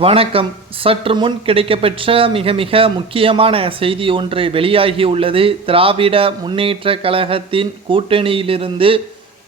வணக்கம். சற்று முன் கிடைக்கப்பெற்ற மிக முக்கியமான செய்தி ஒன்று வெளியாகியுள்ளது. திராவிட முன்னேற்ற கழகத்தின் கூட்டணியிலிருந்து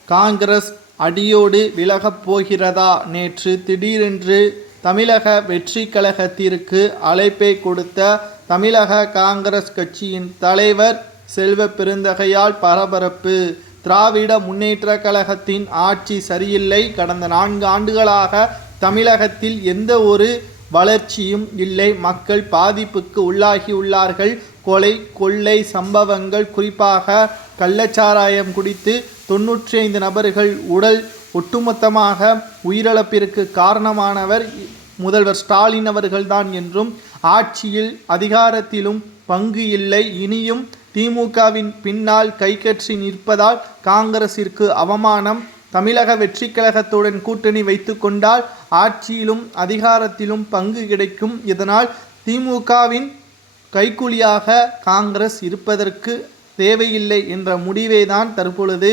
காங்கிரஸ் அடியோடு விலகப் போகிறதா? நேற்று திடீரென்று தமிழக வெற்றி கழகத்திற்கு அழைப்பை கொடுத்த தமிழக காங்கிரஸ் கட்சியின் தலைவர் செல்வ பெருந்தகையால் பரபரப்பு. திராவிட முன்னேற்ற கழகத்தின் ஆட்சி சரியில்லை. கடந்த 4 ஆண்டுகளாக தமிழகத்தில் எந்த ஒரு வளர்ச்சியும் இல்லை. மக்கள் பாதிப்புக்கு உள்ளாகியுள்ளார்கள். கொலை கொள்ளை சம்பவங்கள், குறிப்பாக கள்ளச்சாராயம் குடித்து 95 நபர்கள் உடல் ஒட்டுமொத்தமாக உயிரிழப்பிற்கு காரணமானவர் முதல்வர் ஸ்டாலின் அவர்கள்தான் என்றும், ஆட்சியில் அதிகாரத்திலும் பங்கு இல்லை, இனியும் திமுகவின் பின்னால் கைகற்றி நிற்பதால் காங்கிரசிற்கு அவமானம், தமிழக வெற்றி கழகத்துடன் கூட்டணி வைத்து கொண்டால் ஆட்சியிலும் அதிகாரத்திலும் பங்கு கிடைக்கும், இதனால் திமுகவின் கைக்கூலியாக காங்கிரஸ் இருப்பதற்கு தேவையில்லை என்ற முடிவை தான் தற்பொழுது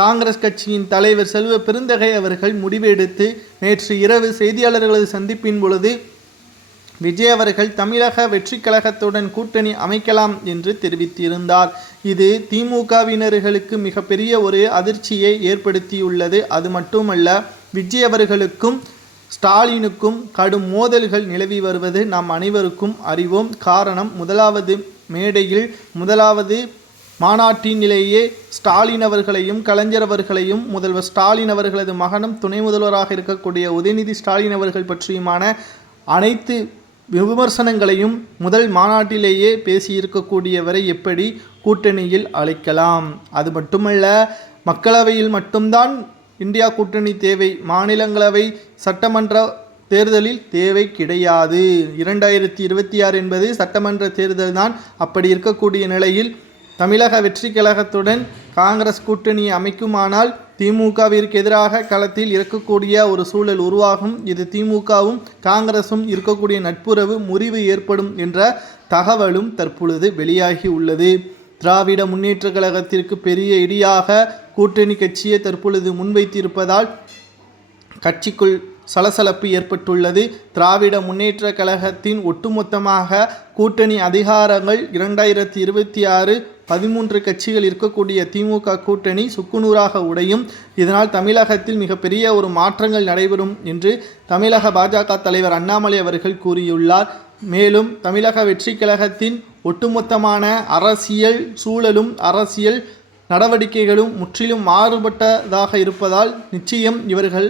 காங்கிரஸ் கட்சியின் தலைவர் செல்வ பெருந்தகை அவர்கள் முடிவெடுத்து நேற்று இரவு செய்தியாளர்களது சந்திப்பின் பொழுது விஜய் அவர்கள் தமிழக வெற்றி கழகத்துடன் கூட்டணி அமைக்கலாம் என்று தெரிவித்திருந்தார். இது திமுகவினர்களுக்கு மிகப்பெரிய ஒரு அதிர்ச்சியை ஏற்படுத்தியுள்ளது. அது மட்டுமல்ல, விஜய் அவர்களுக்கும் ஸ்டாலினுக்கும் கடும் மோதல்கள் நிலவி வருவது நாம் அனைவருக்கும் அறிவோம். காரணம், முதலாவது மேடையில் முதலாவது மாநாட்டினிலேயே ஸ்டாலின் அவர்களையும் கலைஞர் அவர்களையும் முதல்வர் ஸ்டாலின் அவர்களது மகனும் துணை முதல்வராக இருக்கக்கூடிய உதயநிதி ஸ்டாலின் அவர்கள் பற்றியுமான அனைத்து விமர்சனங்களையும் முதல் மாநாட்டிலேயே பேசியிருக்கக்கூடியவரை எப்படி கூட்டணியில் அழைக்கலாம்? அது மட்டுமல்ல, மக்களவையில் மட்டும்தான் இந்தியா கூட்டணி தேவை, மாநிலங்களவை சட்டமன்ற தேர்தலில் தேவை கிடையாது. 2026 என்பது சட்டமன்ற தேர்தல் தான். அப்படி இருக்கக்கூடிய நிலையில் தமிழக வெற்றி கழகத்துடன் காங்கிரஸ் கூட்டணியை அமைக்குமானால் திமுகவிற்கு எதிராக களத்தில் இருக்கக்கூடிய ஒரு சூழல் உருவாகும். இது திமுகவும் காங்கிரசும் இருக்கக்கூடிய நட்புறவு முறிவு ஏற்படும் என்ற தகவலும் தற்பொழுது வெளியாகி உள்ளது. திராவிட முன்னேற்ற கழகத்திற்கு பெரிய இடியாக கூட்டணி கட்சியை தற்பொழுது முன்வைத்திருப்பதால் கட்சிக்குள் சலசலப்பு ஏற்பட்டுள்ளது. திராவிட முன்னேற்ற கழகத்தின் ஒட்டுமொத்தமாக கூட்டணி அதிகாரங்கள் 2026 13 கட்சிகள் இருக்கக்கூடிய திமுக கூட்டணி சுக்குநூறாக உடையும். இதனால் தமிழகத்தில் மிகப்பெரிய ஒரு மாற்றங்கள் நடைபெறும் என்று தமிழக பாஜக தலைவர் அண்ணாமலை அவர்கள் கூறியுள்ளார். மேலும் தமிழக வெற்றி கழகத்தின் ஒட்டுமொத்தமான அரசியல் சூழலும் அரசியல் நடவடிக்கைகளும் முற்றிலும் மாறுபட்டதாக இருப்பதால் நிச்சயம் இவர்கள்